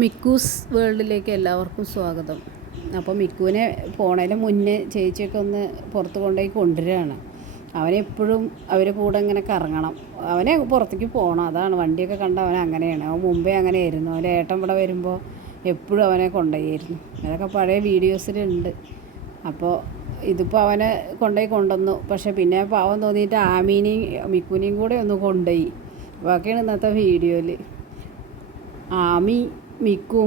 മിക്കൂസ് വേൾഡിലേക്ക് എല്ലാവർക്കും സ്വാഗതം. അപ്പോൾ മിക്കുവിനെ പോണതിന് മുന്നേ ചേച്ചിയൊക്കെ ഒന്ന് പുറത്ത് കൊണ്ടുപോയി കൊണ്ടുവരികയാണ്. അവനെപ്പോഴും അവരെ കൂടെ ഇങ്ങനെ കറങ്ങണം, അവനെ പുറത്തേക്ക് പോകണം. അതാണ്, വണ്ടിയൊക്കെ കണ്ട അവൻ അങ്ങനെയാണ്. അവൻ മുമ്പേ അങ്ങനെയായിരുന്നു. അവൻ്റെ ഏട്ടൻ ഇവിടെ വരുമ്പോൾ എപ്പോഴും അവനെ കൊണ്ടുപോയിരുന്നു. അതൊക്കെ പഴയ വീഡിയോസിലുണ്ട്. അപ്പോൾ ഇതിപ്പോൾ അവനെ കൊണ്ടുവന്നു. പക്ഷേ പിന്നെ പാവം തോന്നിയിട്ട് ആമീനെയും മിക്കുവിനെയും കൂടെ ഒന്ന് കൊണ്ടുപോയി. ബാക്കിയാണ് ഇന്നത്തെ വീഡിയോയിൽ. ആമി മിക്കു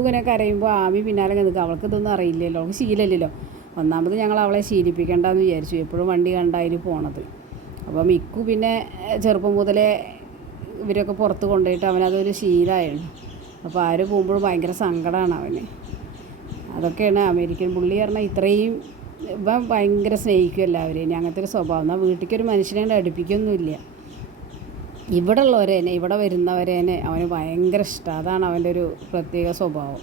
ഇങ്ങനെ കരയുമ്പോൾ ആമി പിന്നാലെ നിൽക്കുക. അവൾക്ക് ഇതൊന്നും അറിയില്ലല്ലോ, അവൾക്ക് ശീലമില്ലല്ലോ. ഒന്നാമത് ഞങ്ങൾ അവളെ ശീലിപ്പിക്കേണ്ടെന്ന് വിചാരിച്ചു, എപ്പോഴും വണ്ടി കണ്ടായിരുന്നു പോണത്. അപ്പോൾ മിക്കു പിന്നെ ചെറുപ്പം മുതലേ ഇവരൊക്കെ പുറത്ത് കൊണ്ടുപോയിട്ട് അവനതൊരു ശീലമായിരുന്നു. അപ്പോൾ ആര് പോകുമ്പോഴും ഭയങ്കര സങ്കടമാണ് അവന്. അതൊക്കെയാണ് അമേരിക്കൻ പുള്ളി പറഞ്ഞാൽ. ഇത്രയും ഇവൻ ഭയങ്കര സ്നേഹിക്കും എല്ലാവരെയും. അങ്ങനത്തെ ഒരു സ്വഭാവം. എന്നാൽ വീട്ടിലേക്കൊരു മനുഷ്യനെ അടുപ്പിക്കൊന്നുമില്ല. ഇവിടെ ഉള്ളവരേനെ, ഇവിടെ വരുന്നവരേനെ അവന് ഭയങ്കര ഇഷ്ടം. അതാണ് അവൻ്റെ ഒരു പ്രത്യേക സ്വഭാവം.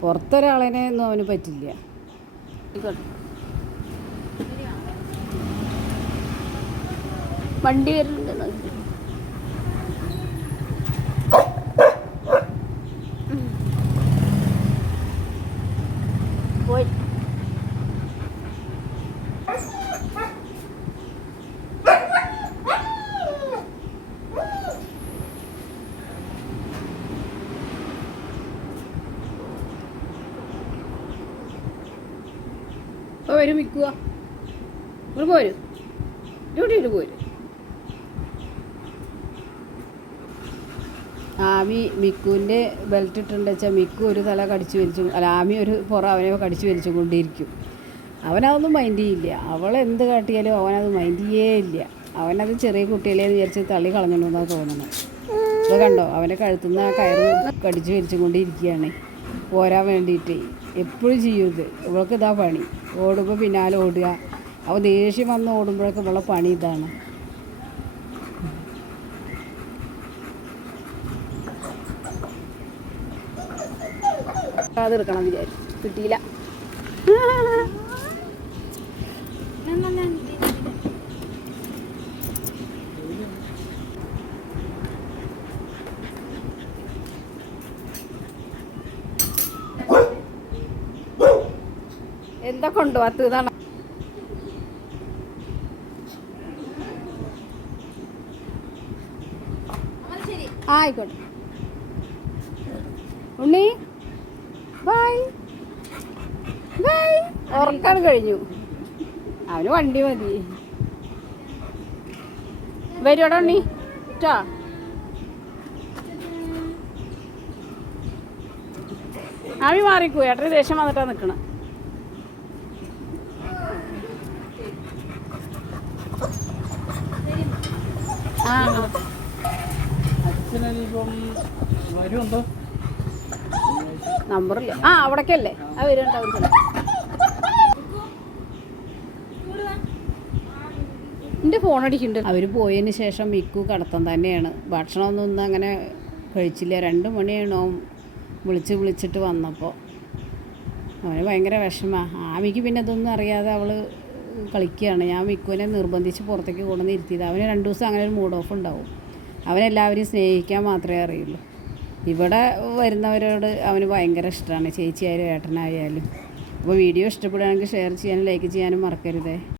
പുറത്തൊരാളേനെ ഒന്നും അവന് പറ്റില്ല. വണ്ടി വരുന്നുണ്ട്. പോയി വരും. മിക്കുക ഇവിടെ പോരും, ഡ്യൂട്ടിയിട്ട് പോരും. ആമി മിക്കുവിൻ്റെ ബെൽറ്റ് ഇട്ടുണ്ട് വെച്ചാൽ മിക്കു ഒരു തല കടിച്ചു വലിച്ചു, അല്ല ആമി ഒരു അവനെ കടിച്ചു വലിച്ചു കൊണ്ടിരിക്കും. അവനതൊന്നും മൈൻഡ് ചെയ്യില്ല. അവളെന്ത് കാട്ടിയാലും അവനത് മൈൻഡ് ചെയ്യേ ഇല്ല. അവനത് ചെറിയ കുട്ടികളെന്ന് വിചാരിച്ച് തള്ളി കളഞ്ഞിട്ടുണ്ടെന്നാണ് തോന്നുന്നത്. ഇപ്പോൾ കണ്ടോ, അവൻ്റെ കഴുത്തുനിന്ന് ആ കയറ് കടിച്ചു വലിച്ചു കൊണ്ടിരിക്കുകയാണ് പോരാൻ വേണ്ടിയിട്ട്. എപ്പോഴും ചെയ്യൂത്. ഇവൾക്ക് ഇതാ പണി. ഓടുമ്പോൾ പിന്നാലെ ഓടുക. അവൾ ദേഷ്യം വന്ന് ഓടുമ്പോഴൊക്കെ ഇവളെ പണി ഇതാണ്. അതെടുക്കണം വിചാരിച്ചു, കിട്ടിയില്ല. എന്താ കൊണ്ടുപോകാത്ത ഇതാണ്. ആയിക്കോട്ടെ ഉണ്ണി, ബൈ ബൈ. ഉറക്കാൻ കഴിഞ്ഞു. അവന് വണ്ടി മതി. വരുവാടാ ഉണ്ണി ട്ടാ. ആമി മാറിക്കോ, ഏട്ടന് ദേഷ്യം വന്നിട്ടാ നിൽക്കണം. നമ്പറില്ല. അവിടേക്കല്ലേ ആ വരുന്നുണ്ടാവും. എൻ്റെ ഫോൺ അടിക്കുന്നുണ്ട്. അവർ പോയതിന് ശേഷം മിക്കു കടത്തം തന്നെയാണ്. ഭക്ഷണമൊന്നും അങ്ങനെ കഴിച്ചില്ല. 2 മണിയാണ് വിളിച്ചിട്ട് വന്നപ്പോൾ. അവന് ഭയങ്കര വിഷമമാണ്. ആമിക്ക് പിന്നെ ഇതൊന്നും അറിയാതെ അവൾ കളിക്കുകയാണ്. ഞാൻ മിക്കുവിനെ നിർബന്ധിച്ച് പുറത്തേക്ക് കൊണ്ടുവന്ന് ഇരുത്തിയത്. അവന് 2 ദിവസം അങ്ങനെ ഒരു മൂഡ് ഓഫ് ഉണ്ടാവും. അവനെല്ലാവരെയും സ്നേഹിക്കാൻ മാത്രമേ അറിയുള്ളൂ. ഇവിടെ വരുന്നവരോട് അവന് ഭയങ്കര ഇഷ്ടമാണ്, ചേച്ചിയായാലും ഏട്ടനായാലും. അപ്പോൾ വീഡിയോ ഇഷ്ടപ്പെടുകയാണെങ്കിൽ ഷെയർ ചെയ്യാനും ലൈക്ക് ചെയ്യാനും മറക്കരുതേ.